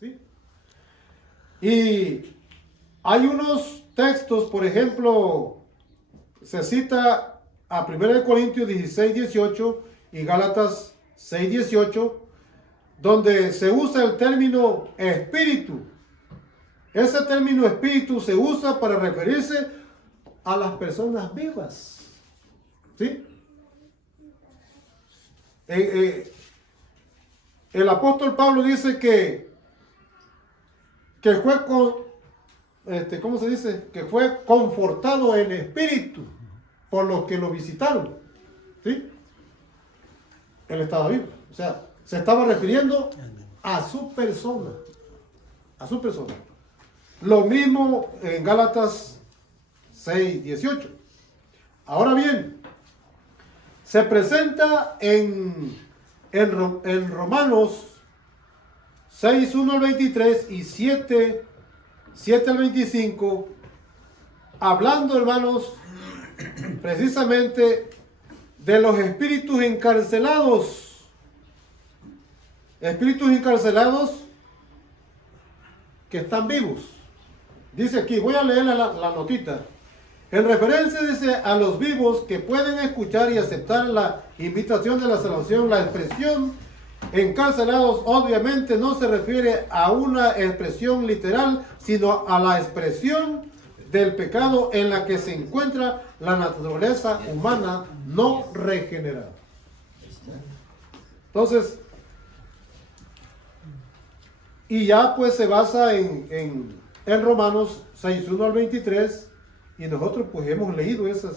¿sí? Y hay unos textos, por ejemplo, se cita a 1 Corintios 16, 18 y Gálatas 6, 18, donde se usa el término espíritu. Ese término espíritu se usa para referirse a las personas vivas, ¿sí? El apóstol Pablo dice que fue ¿cómo se dice? Que fue confortado en espíritu por los que lo visitaron, ¿sí? Él estaba vivo, o sea, se estaba refiriendo a su persona, a su persona. Lo mismo en Gálatas 6, 18. Ahora bien, se presenta en Romanos 6, 1 al 23 y 7 al 25, hablando, hermanos, precisamente de los espíritus encarcelados. Espíritus encarcelados que están vivos. Dice aquí, voy a leer la notita. En referencia, dice, a los vivos que pueden escuchar y aceptar la invitación de la salvación, la expresión encarcelados obviamente no se refiere a una expresión literal, sino a la expresión del pecado en la que se encuentra la naturaleza humana no regenerada. Entonces, y ya pues se basa en Romanos 6, 1 al 23, y nosotros pues hemos leído esas.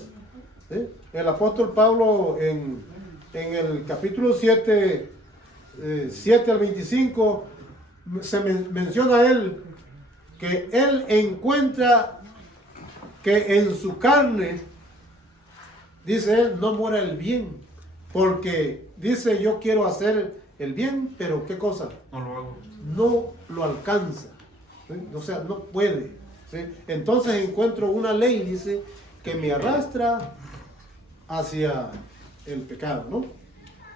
¿Sí? El apóstol Pablo en el capítulo 7, 7 al 25, se menciona a él que él encuentra que en su carne, dice él, no mora el bien, porque dice, yo quiero hacer el bien, pero ¿qué cosa? No lo hago. No lo alcanza, ¿sí? O sea, no puede, ¿sí? Entonces encuentro una ley, dice, que me arrastra hacia el pecado, ¿no?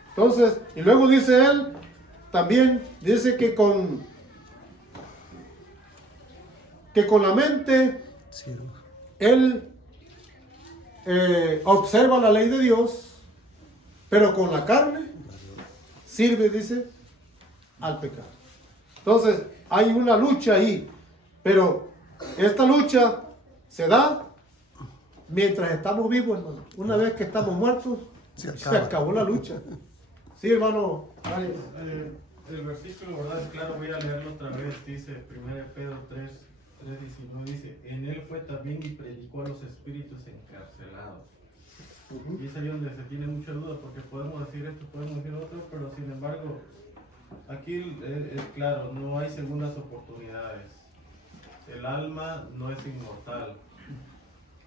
Entonces, y luego dice él, también dice que con la mente él observa la ley de Dios, pero con la carne sirve, dice, al pecado. Entonces, hay una lucha ahí, pero esta lucha se da mientras estamos vivos, hermano. Una vez que estamos muertos, se acabó la lucha. Sí, hermano. Vale. El versículo, ¿verdad? Es claro, voy a leerlo otra vez. Dice 1 Pedro 3, 19, dice, en él fue también y predicó a los espíritus encarcelados. Y es ahí donde se tiene mucha duda, porque podemos decir esto, podemos decir otro, pero sin embargo, aquí es claro, no hay segundas oportunidades. El alma no es inmortal,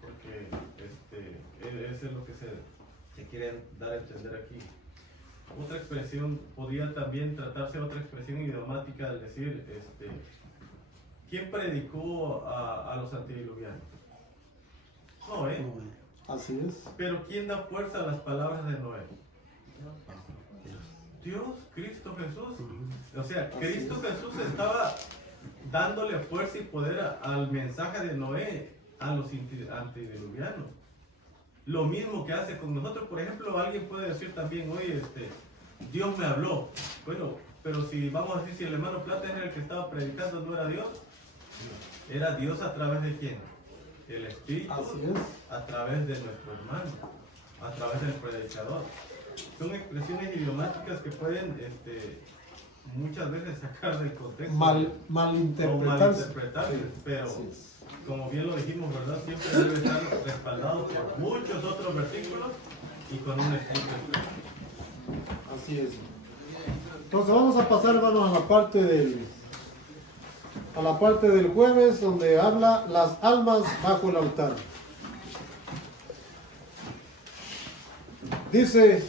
porque eso es lo que se quiere dar a entender aquí. Otra expresión, podría también tratarse de otra expresión idiomática al decir, ¿quién predicó a los antediluvianos? Noé. Así es. Pero ¿quién da fuerza a las palabras de Noé? Dios, Cristo Jesús. O sea, Cristo Jesús estaba dándole fuerza y poder al mensaje de Noé a los antediluvianos. Lo mismo que hace con nosotros. Por ejemplo, alguien puede decir también, oye, Dios me habló. Bueno, pero si vamos a decir, si el hermano Plata era el que estaba predicando, ¿no era Dios? Era Dios a través de quién? El Espíritu, a través de nuestro hermano, a través del predicador. Son expresiones idiomáticas que pueden muchas veces sacar del contexto. Malinterpretarse. Pero como bien lo dijimos, ¿verdad? Siempre debe estar respaldado por muchos otros versículos y con un escrito. Así es. Entonces vamos a pasar, hermanos, a la parte del jueves, donde habla las almas bajo el altar. Dice,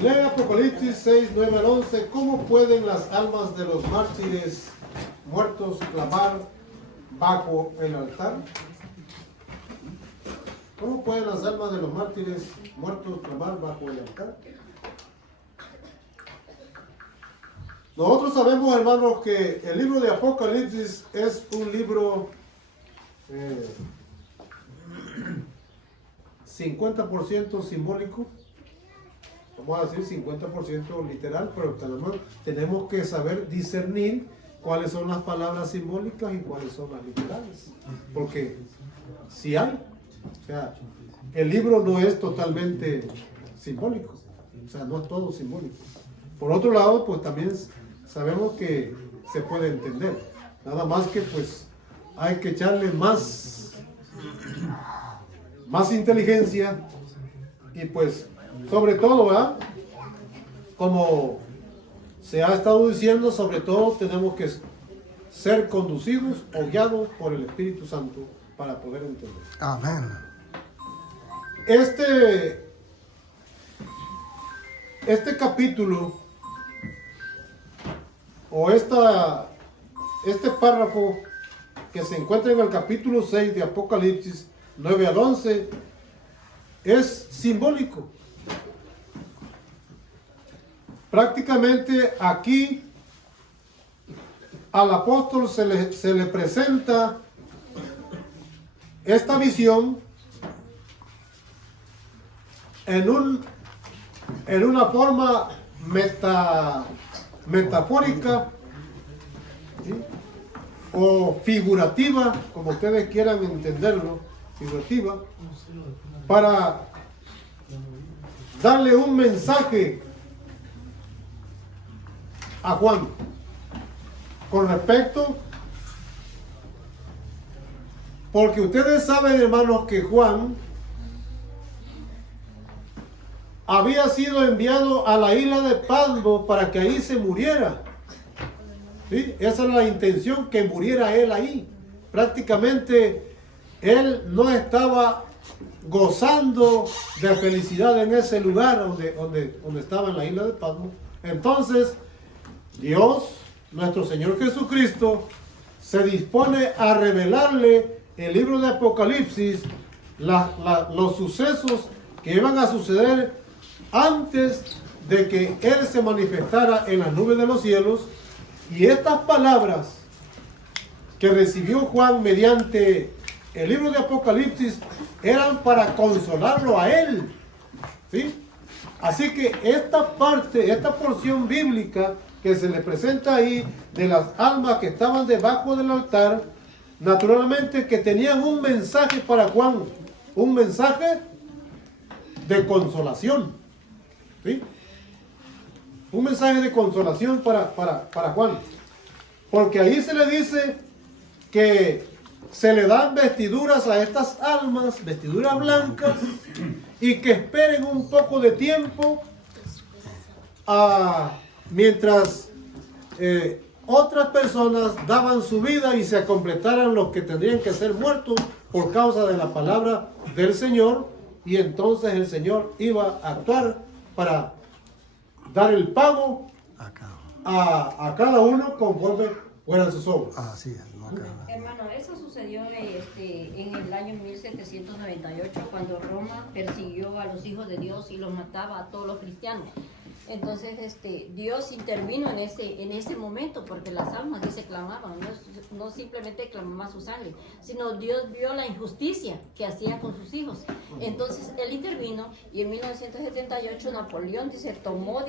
lee Apocalipsis 6, 9 al 11, ¿cómo pueden las almas de los mártires muertos clamar bajo el altar? ¿Cómo pueden las almas de los mártires muertos clamar bajo el altar? Nosotros sabemos, hermanos, que el libro de Apocalipsis es un libro 50% simbólico, vamos a decir 50% literal, pero tenemos que saber discernir cuáles son las palabras simbólicas y cuáles son las literales, porque si hay, o sea, el libro no es totalmente simbólico, o sea, no es todo simbólico. Por otro lado, pues también sabemos que se puede entender, nada más que pues hay que echarle más inteligencia y pues sobre todo, ¿verdad? Como se ha estado diciendo, sobre todo tenemos que ser conducidos o guiados por el Espíritu Santo para poder entender. Amén. Este capítulo o este párrafo que se encuentra en el capítulo 6 de Apocalipsis 9 al 11 es simbólico. Prácticamente aquí al apóstol se le presenta esta visión en una forma metafórica, ¿sí? O figurativa, como ustedes quieran entenderlo, figurativa, para darle un mensaje a Juan con respecto, porque ustedes saben, hermanos, que Juan había sido enviado a la isla de Patmos para que ahí se muriera. ¿Sí? Esa es la intención, que muriera él ahí. Prácticamente él no estaba gozando de felicidad en ese lugar donde estaba en la isla de Patmos. Entonces Dios, nuestro Señor Jesucristo, se dispone a revelarle el libro de Apocalipsis, los sucesos que iban a suceder antes de que Él se manifestara en las nubes de los cielos. Y estas palabras que recibió Juan mediante el libro de Apocalipsis eran para consolarlo a él, ¿sí? Así que esta porción bíblica que se le presenta ahí, de las almas que estaban debajo del altar, naturalmente que tenían un mensaje para Juan, un mensaje de consolación, ¿sí? Un mensaje de consolación para Juan, porque ahí se le dice que se le dan vestiduras a estas almas, vestiduras blancas, y que esperen un poco de tiempo mientras otras personas daban su vida y se completaran los que tendrían que ser muertos por causa de la palabra del Señor, y entonces el Señor iba a actuar para dar el pago a cada uno conforme fueran sus obras. Así es, no acaba. Hermano, eso sucedió en el año 1798, cuando Roma persiguió a los hijos de Dios y los mataba a todos los cristianos. Entonces Dios intervino en ese momento, porque las almas, dice, clamaban, no simplemente clamaban su sangre, sino Dios vio la injusticia que hacía con sus hijos. Entonces Él intervino, y en 1978 Napoleón, tomó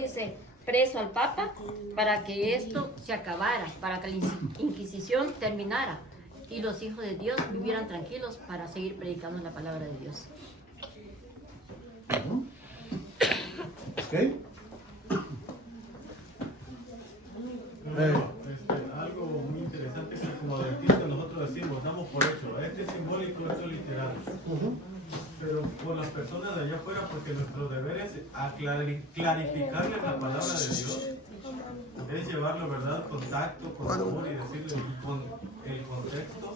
preso al Papa para que esto se acabara, para que la Inquisición terminara y los hijos de Dios vivieran tranquilos para seguir predicando la palabra de Dios. ¿Ok? Algo muy interesante que como adventistas nosotros decimos, damos por hecho, este es simbólico, esto es literal. Pero por las personas de allá afuera, porque nuestro deber es clarificarles la palabra de Dios, es llevarlo, ¿verdad?, contacto, con amor, y decirles con el contexto,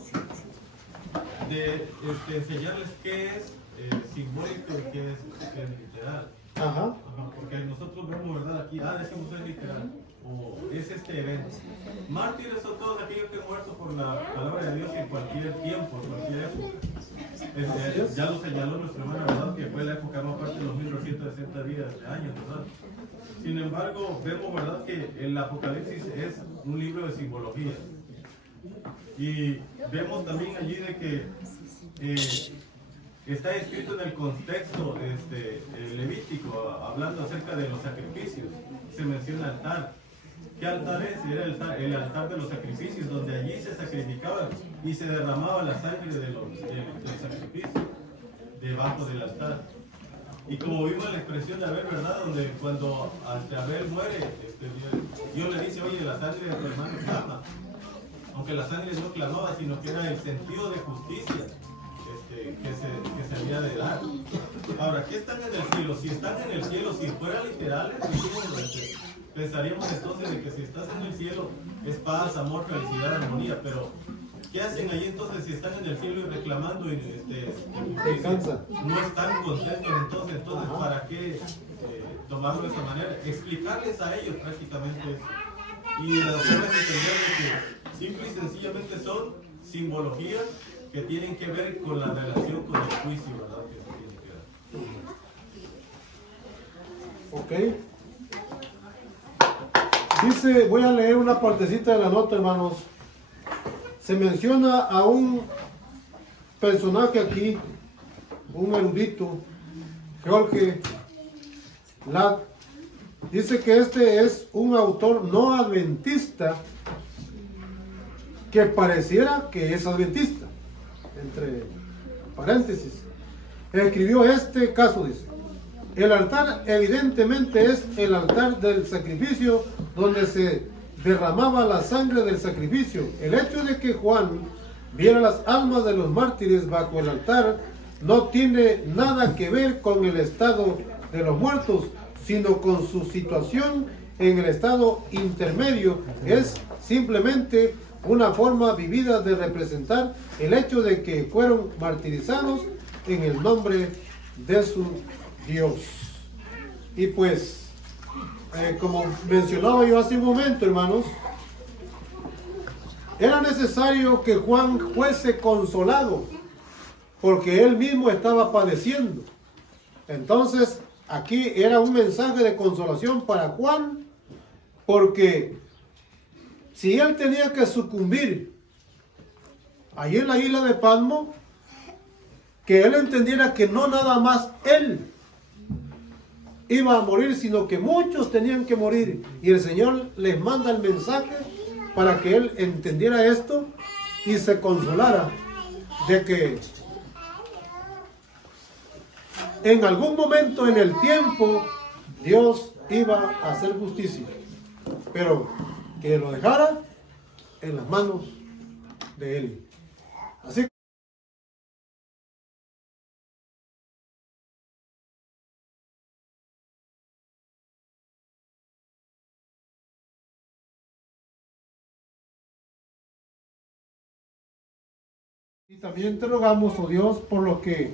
de enseñarles qué es simbólico y qué es literal. Ajá. Porque nosotros vemos, ¿verdad?, aquí, decimos es literal, o es este evento. Mártires son todos aquellos que han muerto por la palabra de Dios en cualquier tiempo, en cualquier época. Ya lo señaló nuestro hermano, ¿verdad?, que fue la época más parte de los 1260 días de años, ¿verdad? Sin embargo, vemos, ¿verdad?, que el Apocalipsis es un libro de simbología. Y vemos también allí de que está escrito en el contexto levítico, hablando acerca de los sacrificios. Se menciona altar. ¿Qué altar es? Era el altar de los sacrificios, donde allí se sacrificaba y se derramaba la sangre del sacrificio debajo del altar. Y como vimos la expresión de Abel, ¿verdad?, donde cuando Abel muere, Dios le dice, oye, la sangre de tu hermano clama. Aunque la sangre no clamaba, sino que era el sentido de justicia que se había de dar. Ahora, ¿qué están en el cielo? Si están en el cielo, si fuera literal, pensaríamos entonces de que si estás en el cielo es paz, amor, felicidad, armonía, pero ¿qué hacen allí entonces si están en el cielo y reclamando descansa? No están contentos entonces ¿para qué tomarlo de esa manera? Explicarles a ellos prácticamente eso. Y hacerles entender que simple y sencillamente son simbologías que tienen que ver con la relación con el juicio, ¿verdad?, que se tiene que dar. Ok. Dice, voy a leer una partecita de la nota, hermanos. Se menciona a un personaje aquí, un erudito, George Ladd. Dice que este es un autor no adventista que pareciera que es adventista, entre paréntesis. Escribió este caso, dice: el altar evidentemente es el altar del sacrificio donde se derramaba la sangre del sacrificio. El hecho de que Juan viera las almas de los mártires bajo el altar no tiene nada que ver con el estado de los muertos, sino con su situación en el estado intermedio. Es simplemente una forma vivida de representar el hecho de que fueron martirizados en el nombre de su Dios. Y pues, como mencionaba yo hace un momento, hermanos, era necesario que Juan fuese consolado porque él mismo estaba padeciendo. Entonces, aquí era un mensaje de consolación para Juan, porque si él tenía que sucumbir allí en la isla de Patmos, que él entendiera que no nada más él iba a morir, sino que muchos tenían que morir. Y el Señor les manda el mensaje para que él entendiera esto y se consolara de que en algún momento en el tiempo Dios iba a hacer justicia, pero que lo dejara en las manos de él. Así y también te rogamos, oh Dios, por lo que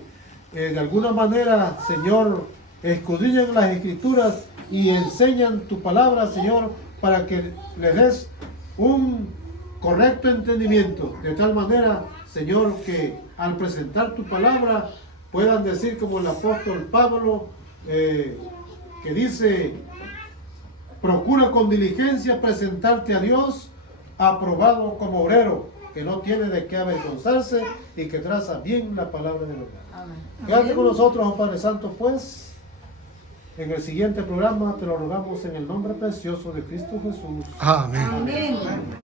de alguna manera, Señor, escudriñan las Escrituras y enseñan tu palabra, Señor, para que les des un correcto entendimiento, de tal manera, Señor, que al presentar tu palabra puedan decir como el apóstol Pablo, que dice: procura con diligencia presentarte a Dios aprobado como obrero, que no tiene de qué avergonzarse y que traza bien la palabra de verdad. Amén. Quédate con nosotros, oh Padre Santo, pues. En el siguiente programa te lo rogamos en el nombre precioso de Cristo Jesús. Amén. Amén.